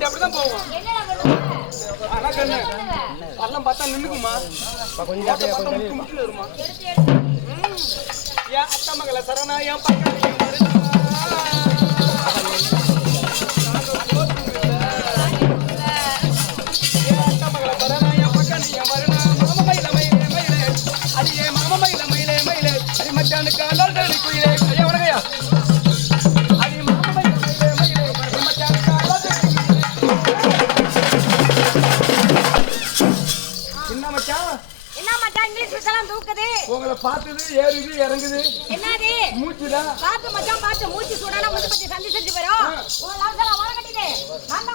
வண்டி அப்படிதான் போவோம். ஆனா கண்ணு பள்ளம் பார்த்தா நின்னுக்குமா கொஞ்சம் முட்டு வருமா ஏன் அத்தா மகள சரணா ஏன் பக்கம் உங்களை பார்த்தது ஏறுது இறங்குது என்னது மூச்சுதான் பாத்து மச்சான் பாத்து மூச்சு சூடானா வந்து பத்தி சந்தி செஞ்சு போறோம் ஓ லவசல வர கட்டிதே அந்த